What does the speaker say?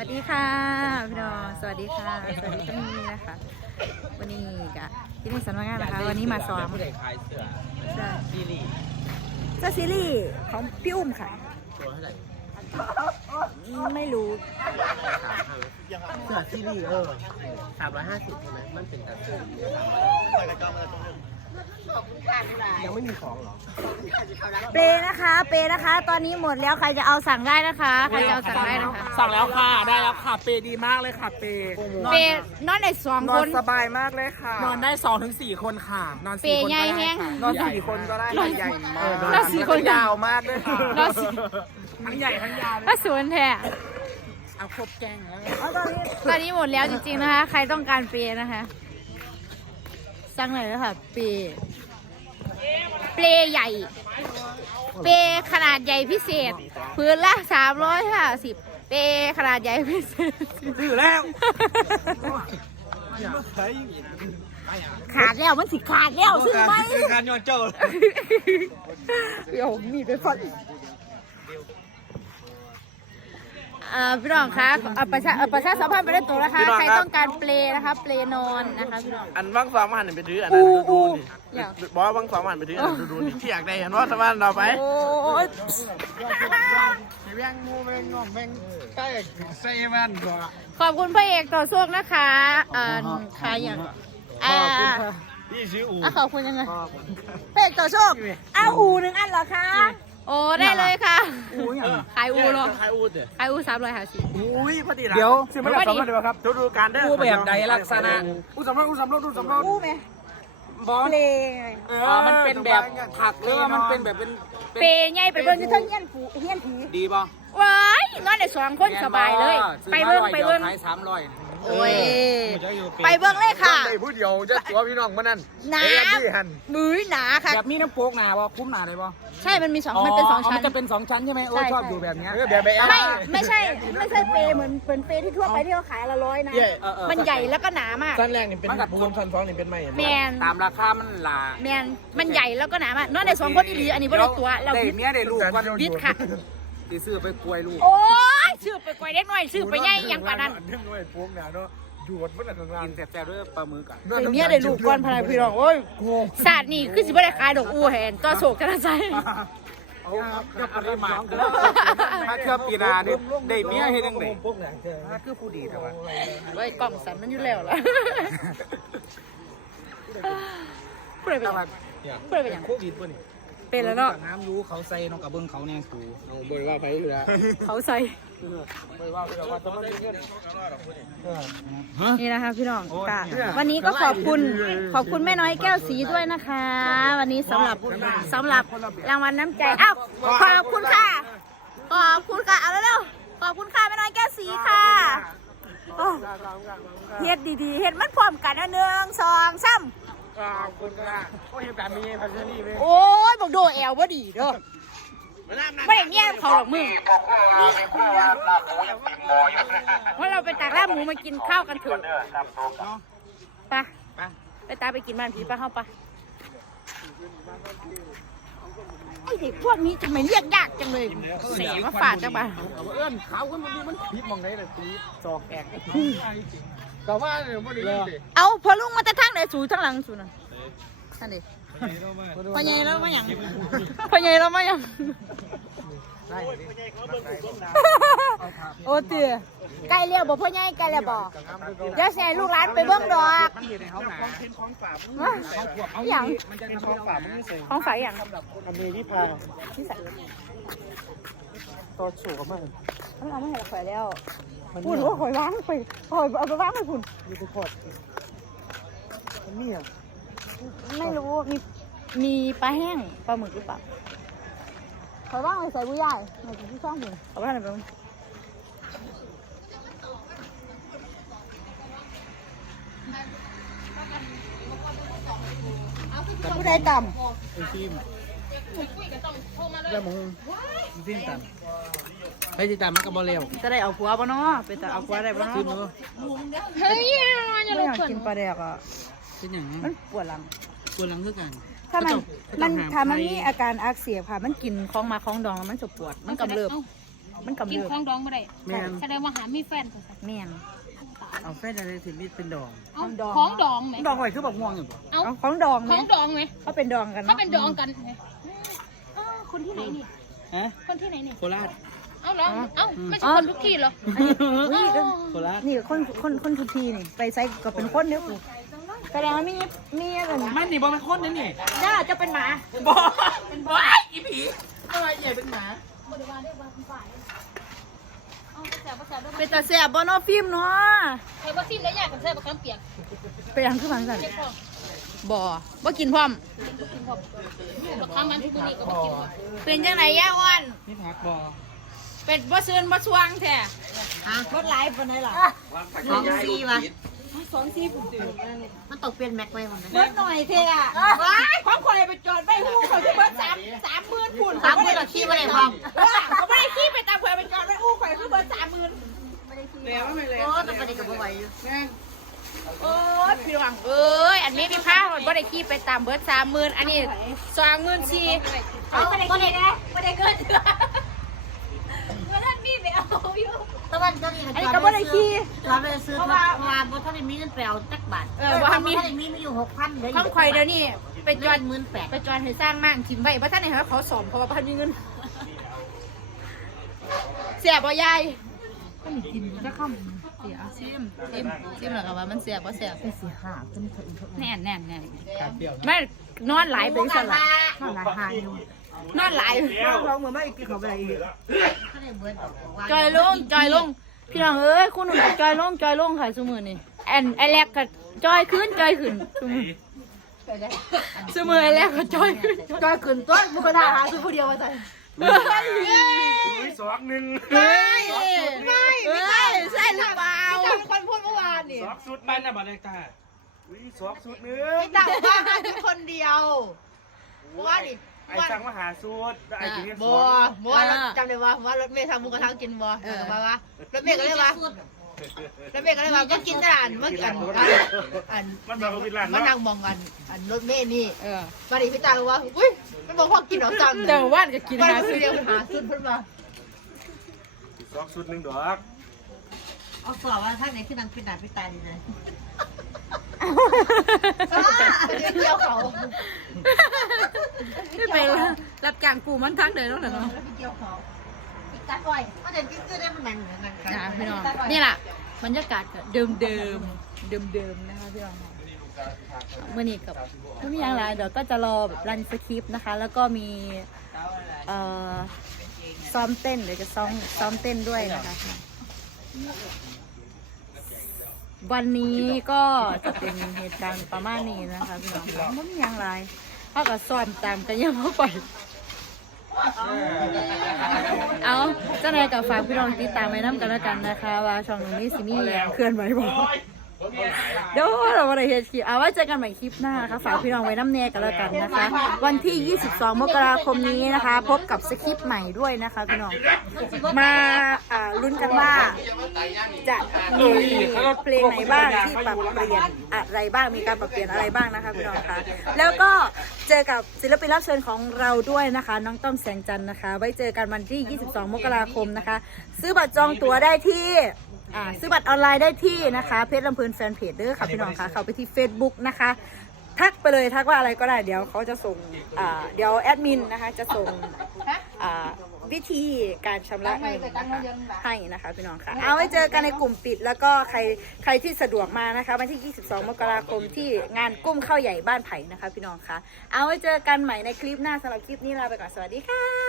สวัสดีค่ะพี่น้องสวัสดีค่ะสวัสดีพี่นี่นะคะวันนี้กะที่นี่สำนักงานนะคะ วันนี้มาซ้อมผู้ใดขายเสือใช่ซีรีส์เจ้าซีรีส์ของพี่อุ้มค่ะตัวเท่าไหร่ไม่รู้สามพันเสือซีรีส์เออสามร้อยห้าสิบใช่ไหมมันเป็นแต่ซื้อ ยังไม่มีของเหรอเปนะคะ เปนะคะ ตอนนี้หมดแล้วใครจะเอาสั่งได้นะคะ ใครจะเอาสั่งได้นะคะ สั่งแล้วค่ะ ได้แล้วค่ะ เปดีมากเลยค่ะเปเปนอนในสองนคอนน สบายมากเลยค่ะ นอนได้สองถึงสี่คนค่ะ นอนสี่คนเปใหญ่ก็แห้ได้ง ค่ะนอนสี่คนก็ได้ค่ะใหญ่มากนอนสี่คน ยาวมากเลยค่ะนอนสี่ ทั้งใหญ่ทั้งยาวเลยก็สวนแท้เอาครบแกงแล้ว ตอนนี้หมดแล้วจริงๆนะคะ ใครต้องการเปนะคะ สั่งหน่อยเลยค่ะเปเปลใหญ่ เปขนาดใหญ่พิเศษ พื้นละสามร้อยห้าสิบเปขนาดใหญ่พิเศษถือแล้วขาดแล้วมันสิขาดแล้วซื้อไหม การยอนเจ้า เดี๋ยวมีดไปฟัน เอ่อพี่น้องคะเอาประชาเอาประชาสัมพันธ์ไปได้ตัวนะคะใครต้องการเปลนะคะเปลนอนนะคะพี่น้อง อันว่างสองหันไปถืออันนั้นดูดูนี่อยาก บอกว่าว่างสองหันไปถืออันนั้นดูดูนี่ที่อยากได้เห็นว่าสมานเราไปโอ้ยแม่งมูแม่งงอมแม่งใต้เซมันก่อนขอบคุณพระเอกต่อโชคนะคะอ่าขายอย่างอ่าพี่ซื้ออูอะขอบคุณยังไงพระเอกต่อโชคอ้าวอูหนึ่งอันเหรอคะ โอ้ได้เลยค่ะอู้ยขายอูเหรอขายอูดเด้อขายอูสามร้อยห้าสิบอุ้ยพอดีละเดี๋ยวซื้อมาจากสองพันเดียวครับดูดูการเด้ออู้แบบใดลักษณะอู้สำรองอู้สำรองอู้สำรองอูไหมบอลเปลอ๋อมันเป็นแบบผักหรือว่ามันเป็นแบบเป็นเปลไงไปเบิ่งอยู่เทั้งเฮียนผูเฮียนผีดีป่ะว้ายนอนได้สองคนสบายเลย ไปเบิ่งไปเบิ่งขายสามร้อย โอ้ย ไปเบิ่งเลยค่ะ ได้ผู้เดียวจะตัวพี่น้องมานั่นหนาเอ้ยพี่หันมือหนาค่ะ แบบมีน้ำโป๊กหนาป่ะคุ้มหนาเลยป่ะใช่มันมีสองมันเป็นสองชั้นมันจะเป็นสองชั้นใช่ไหมโอ้ใช่ชอบใช่ดูแบบเนี้ยเออแบบแบบไม่ไม่ใช่ไม่ใช่เปรย์เหมือนเป็นเปรย์ที่ทั่วไปที่เขาขายละร้อยนะเย่เออเออมันใหญ่แล้วก็หนามากสั้นแรกนี่เป็นปูนสั้นสองนี่เป็นไม้แมนตามราคามันหลาแมนมันใหญ่แล้วก็หนามากนอนในสองคนอีหลีอันนี้บ่ได้ตัวเราได้พิษเมียได้ลูกวันพิษค่ะตีซื้อไปกล้วยลูกโอ้ย ซื้อไปกวยเล็กน้อยซื้อไปใหญ่อย่างกว่านั้นเรื่องด้วยพวกเนี่ยเนาะดูดมันอะไรต่างกินแซ่บๆด้วยปลาหมึกอะเดี๋ยวเมียได้ลูกก่อนพนันพี่น้องโอ้ยศาสตร์นี่คือสิบ่ได้ขายดอกอูแหนต่อโศกกระใจเอาอะไรมาถ้าเชื่อปีนานี่ได้เมียเฮ็ดจังได๋พวกเนี่ยเจอคือผู้ดีแต่ว่าไว้กล่องสันมันอยู่แล้วล่ะพูดอะไรไปยังพูดอะไรไปยังโควิดป่ะนี่ เป็นแล้วเนาะน้ำยูเขาใส่นกกระเบื้องเขาแน่สูน้องบริว่าไปอยู่แล้วเขาใส่บริว่าไปแล้วว่าต้องเป็นเงินนี่นะคะพี่น้องค่ะวันนี้ก็ขอบคุณขอบคุณแม่น้อยแก้วสีด้วยนะคะ วันนี้สำหรับสำหรับรางวัลน้ำใจอ้าวขอบคุณค่ะ ขอบคุณค่ะเอาเร็วๆขอบคุณค่ะแม่น้อยแก้วสีค่ะโอ้เฮ็ดดีๆเฮ็ดมันพร้อมกันนะหนึ่งสองสาม ขอบคุณค่ะโอ้ยแบบมีพัชรีเลยโอ้ยบอกโดแอลว่าดีเด้อไม่ได้เงี้ยเขาหรอกมึงว่าเราไปตากลาบหมูมากินข้าวกันเถอะไปไปตาไปกินบ้านผีป้าเข้าไปไอเด็กพวกนี้ทำไมเรียกยากจังเลยเสียมาฝาดจังบ้าเอื้อนขาวขึ้นมันมันพิษมองไหนเลยตีจอกแอก แต่ว่าเนี่ยไม่ได้ยินดิเอาพอลุงมาแต่ทางไหนสูทางหลังสูน่ะนั่นดิพ่อใหญ่แล้วมาหยังพ่อใหญ่แล้วมาหยังโอ้เตี๋ยไก่เลี้ยวบ่พ่อใหญ่ไก่เลี้ยวบ่เดี๋ยวแส่ลูกหลานไปเบิ่งดอกมันอยู่ในเขาหนาเป็นของฝากอะหยังมันจะเป็นของฝากมันไม่ใส่ของฝากหยังอเมริกาที่ใส่ต่อสูงมากมันเอามาให้เราข่อยแล้ว พูดว่าข่อยวางไปข่อยเอาไปวางไปพุ่นมีทุกคนมันมีอะไม่รู้มีมีปลาแห้งปลาหมึกหรือเปล่าข่อยว่างไปใส่บุ้ยใหญ่ในที่ช่องพุ่นเอาไปทำอะไรไปมึงผู้ใดต่ำไอ้ทีมแล้วมึงทีมตัน ไปติดตามมันก็บ่เร็วจะได้เอาผัวปะเนาะไปแต่เอาผัวได้ปะเนาะทีมมือเฮ้ยไม่อยากกินปลาแดกอะเป็นอย่างนี้มันปวดหลังตัวหลังคือกันถ้ามันก็ต้องมันหาถ้ามันไฟมีอาการอักเสบค่ะ มันกินของมาของดองแล้วมันจะปวด มันกำเริบมันกำกินเริบของดองไม่ได้แม่นแสดงว่าหามีแฟนตัวสัตว์แม่นเอาแฟนอะไรสิมีเป็นดองเอาของดองไหมดองไว้คือบักม่วงอยู่บ่เอาเอาของดองขไหมองดองไหมเขาเป็นดองกันเขาเนาะเป็นดองกันไหมอ้าวคนที่ไหนนี่ฮะคนที่ไหนนี่โคราช เอาเหรอ เอ้าไม่ใช่คนทุกที่เหรอนี่ก็โคราชนี่คนคนคนทุกทีนี่ไปใส่ก็เป็นคนเนี้ยกูแสดงว่ามีมีอะไรนะมันนี่บ่เป็นคนนี่นี่จ้าจะเป็นหมาบ่เป็นบ่อีผีอะไรใหญ่เป็นหมาเอาแสบแสบด้วยเป็นตาแสบบอนอฟิล์มเนาะใครว่าซิมได้ยากกับแสบกับคำเปียกเป็นยังคือพังสันเจ็บคอบ่บ่กินพร้อมกินพอกับข้าวมันทุกมื้อนี้ก็บ่กินพอเป็นจังไหนย่าอ้วนนี่พักบ่ เป็นบ่ซืนบ่ช่วงแท้ฮะรถไลฟ์ปานไหนล่ะสองซีวะสองสี่ปุ่นตื่นมันตกเป็นแม็กไว้หมดเบิดหน่อยเท่อะว้ายความควายไปจอดไปหูเขาจะเบิดสามสามหมื่นปุ่นสามคนเราขี้ไว้ในห้องเขาไม่ได้ขี้ไปตามควายไปจอดไปอู้ควายคือเบิดสามหมื่นแล้วไม่เลยโอ้ต้องไปเด็กกับบ่ไหวอยู่โอ้ยพี่หวังเอ้ยอันนี้พี่พ้ามันบ่ได้ขี้ไปตามเบิดสามหมื่นอันนี้สองหมื่นสี่เอาไม่ได้กินได้ไม่ได้เกินเดือนเมื่อนั้นมีไปเอาอยู่ ตะวันก็นี่อันนี้ก็บ่ได้ขี้เราไปซื้อเพราะว่าเพราะว่าบ่ทันได้มีเงินไปเอาจักบาทเออว่ามี บ่ทันได้มีมีอยู่หกพันเดี๋ยวข้องควายเดี๋ยวนี้ไปจอดหมื่นแปดไปจอดให้สร้างมั่งทิมไว้เพราะท่านไหนเขาเขาสอนเพราะว่าพันมีเงินเสียบ่ยายก็มีกินจะค่ำเสียซิมซิมซิมหรอคะว่ามันเสียบ่เสียเป็นสี่ห้าเป็นคนอีกแน่นแน่นแน่นครับเปรี้ยวไม่นอนหลายเป็นสลับเท่าไหร่ห้าอยู่ นอนหลายท้องเหมือนไม่กินเขาไปอีกก็ได้เบิดออกว่าจอยลงจอยลง พี่น้องเอ้ยคุณหนุ่มจอยลงจอยลงค่ะสมือนี่แอนไอแลกกับจอยขึ้นจอยขึ้นสมือสมือไอแลกกับจอยขึ้นจอยขึ้นต้นบุกดาหาซื้อผู้เดียวมาใส่เฮ้ยสองหนึ่งเฮ้ยไม่ไม่ใช่หรือเปล่าสองสุดมันนะบัตรตาอุ้ยสองสุดหนึ่งแต่ว่าคือคนเดียวว่าดิ ไอ้สั่งมาหาสูตรไอ้กินเนี่ยสบัอวงบัวเราจำได้ว่าว่ารถเมย์ทำหมูกระทะกินบัวเออมาว่ารถเมย์ก็เลยว่ารถเมย์ก็เลยว่าก็กินตลาดเมื่อกี้อันอันมันบอกว่าเป็นร้านมาเนาะนั่งมองกัน อันรถเมย์นี่เออมาดิพี่ตาบอกว่าอุ้ยมันบอกพอกินเอาซ้ำแต่ว่านก็กินมันหาคืซื้ออเดียวหาสุดเพิ่นมาสองสุดหนึ่งดอกเอาสอบว่าทางไหนขึ้นนางเป็นหนาเป็นตาดีเลย เดี๋ยวเกี่ยวเขาไม่ไปรับจ้างกูมันทั้งเดินแล้วเหรอเนาะเกี่ยวเขาอีกตาก้อยก็เด่นกิ้งๆได้มันนั่งเหมือนกันพี่น้องนี่แหละบรรยากาศเดิมเดิมเดิมเดิมนะคะพี่น้องเมื่อนี้กับไม่มีอะไรเดี๋ยวก็จะรอแบบรันสคริปต์นะคะ แล้วก็มีเอ่อซ้อมเต้นเดี๋ยวจะซ้อมซ้อมเต้นด้วยนะคะ วันนี้ก็จะเป็นเหตุการณ์ประมาณนี้นะคะพี่น้องค่ะไม่มีอะไรเท่ากับซ้อนตามกันยังเข้าไป เอาเจ้านายกับฝากพี่น้องติดตามไว้น้ำกันแล้วกันนะคะ ว่าช่องนี้สิมีเคลื่อนไหวบอก เดี๋ยวเราวันเฮ็ดคลิปเอาไว้เจอกันใหม่คลิปหน้านะคะฝากพี่น้องไว้น้ำแน่กันแล้วกันนะคะ วันที่ 22 มกราคมนี้นะคะ พบกับสคริปต์ใหม่ด้วยนะคะพี่น้องมาอ่าลุ้นกันว่าจะมีเพลงไหนบ้างที่ปรับเปลี่ยนอะไรบ้างมีการปรับเปลี่ยนอะไรบ้างนะคะพี่น้องคะแล้วก็เจอกับศิลปินรับเชิญของเราด้วยนะคะ น้องต้อมแสงจันทร์นะคะ ไว้เจอกันวันที่ 22 มกราคมนะคะ ซื้อบัตรจองตั๋วได้ที่ อ่าซื้อบัตรออนไลน์ได้ที่นะคะเพจลำเพลินแฟนเพจเด้อค่ะพี่น้องคะเข้าไปที่ Facebook นะคะ ทักไปเลยทักว่าอะไรก็ได้เดี๋ยวเขาจะส่งอ่าเดี๋ยวแอดมินนะคะจะส่งอ่าวิธีการชำระเงินนะคะให้นะคะพี่น้องค่ะ เอาไว้เจอกันในกลุ่มปิดแล้วก็ใครใครที่สะดวกมานะคะวันที่ 22 มกราคมที่งานกุ้มข้าวใหญ่บ้านไผ่นะคะพี่น้องค่ะ เอาไว้เจอกันใหม่ในคลิปหน้าสำหรับคลิปนี้ลาไปก่อนสวัสดีค่ะ